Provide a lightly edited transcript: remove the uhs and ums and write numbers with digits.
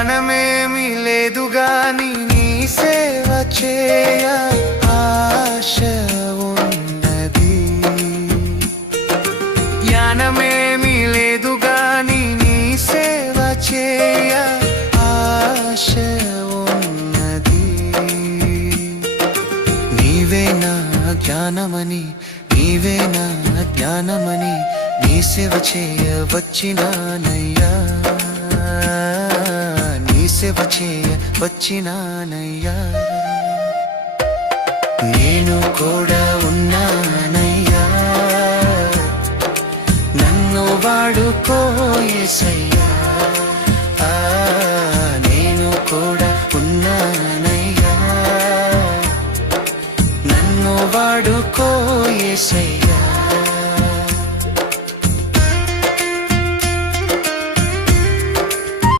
జ్ఞానమేమి లేదు గాని నీ సేవ చేయ ఆశ ఉన్నది. జ్ఞానమేమి లేదు గాని నీ సేవ చేయ ఆశ ఉన్నది. నీవే నా జ్ఞానమని, నీవే నా జ్ఞానమని నీ సేవ చేయ వచ్చినానయ్యా, నీ సేవ చేయ వచ్చినానయ్యా. నేను కూడా ఉన్నానయ్యా, నన్ను వాడుకో యేసయ్యా. నేను కూడా ఉన్నానయ్యా, నన్ను వాడుకో యేసయ్యా.